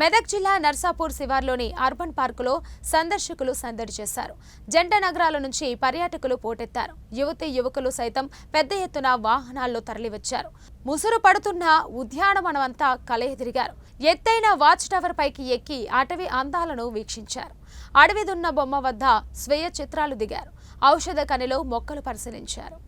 మెదక్ జిల్లా నర్సాపూర్ శివార్లోని అర్బన్ పార్కులో సందర్శకులు సందడి చేశారు. జంట నగరాల నుంచి పర్యాటకులు పోటెత్తారు. యువతి యువకులు సైతం పెద్ద ఎత్తున వాహనాల్లో తరలివచ్చారు. ముసురు పడుతున్న ఉద్యానవనమంతా కలయతిరిగారు ఎత్తైన వాచ్ టవర్ పైకి ఎక్కి అటవీ అందాలను వీక్షించారు. అడవి దున్న బొమ్మ వద్ద స్వీయ చిత్రాలు దిగారు. ఔషధ కనిలో మొక్కలు పరిశీలించారు.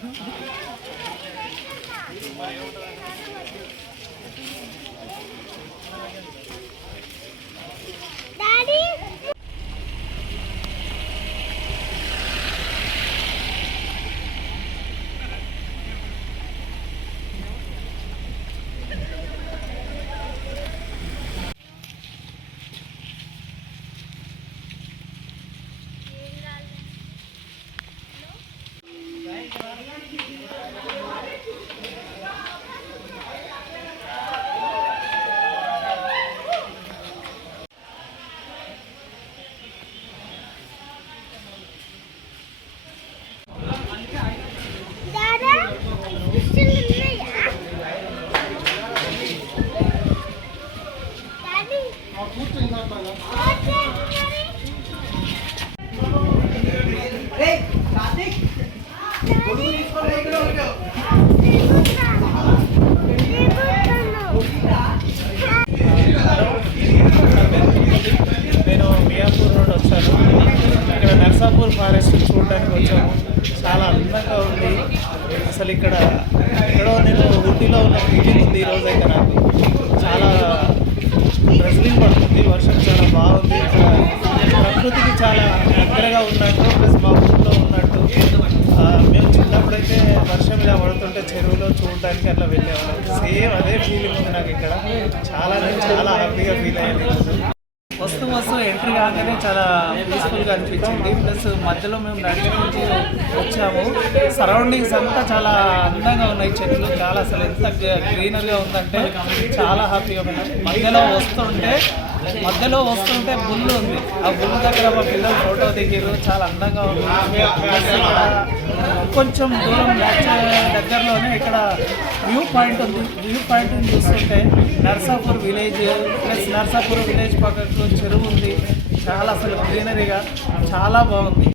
Thank you. నర్సాపూర్ ఫారెస్ట్ చూడడానికి వచ్చాము చాలా అందంగా ఉంది అసలు ఇక్కడ ఎక్కడో నేను ఊటీలో ఉన్న ఫీలింగ్ ఉంది ఈరోజు అయితే నాకు. చాలా రెస్లింగ్ పడుతుంది. వర్షం చాలా బాగుంది. ప్రకృతికి చాలా దగ్గరగా ఉన్నట్టు ప్లస్ మా ఊళ్ళో ఉన్నట్టు. మేము చిన్నప్పుడైతే వర్షం ఇలా పడుతుంటే చెరువులో చూడడానికి అట్లా వెళ్ళేవాళ్ళం. సేమ్ అదే ఫీలింగ్ ఉంది నాకు ఇక్కడ. చాలా చాలా హ్యాపీగా ఫీల్ అయ్యాను వస్తూ ఎంట్రీ కాగానే చాలా పీస్ఫుల్గా అనిపించింది. ప్లస్ మధ్యలో మేము నడిచి నుంచి వచ్చాము. సరౌండింగ్స్ అంతా చాలా అందంగా ఉన్నాయి చెట్లు. చాలా అసలు ఎంత గ్రీనరీగా ఉందంటే చాలా హ్యాపీగా ఉన్నాం మధ్యలో వస్తుంటే మధ్యలో వస్తుంటే బుల్లు ఉంది. ఆ బుల్ దగ్గర మా పిల్లలు ఫోటో దిగారు చాలా అందంగా ఉంది. కొంచెం దూరం దగ్గరలోనే ఇక్కడ వ్యూ పాయింట్ ఉంది. వ్యూ పాయింట్ చూస్తుంటే Narsapur village plus Narsapur village పక్కకు చెరువు ఉంది. చాలా అసలు గ్రీనరీగా చాలా బాగుంది.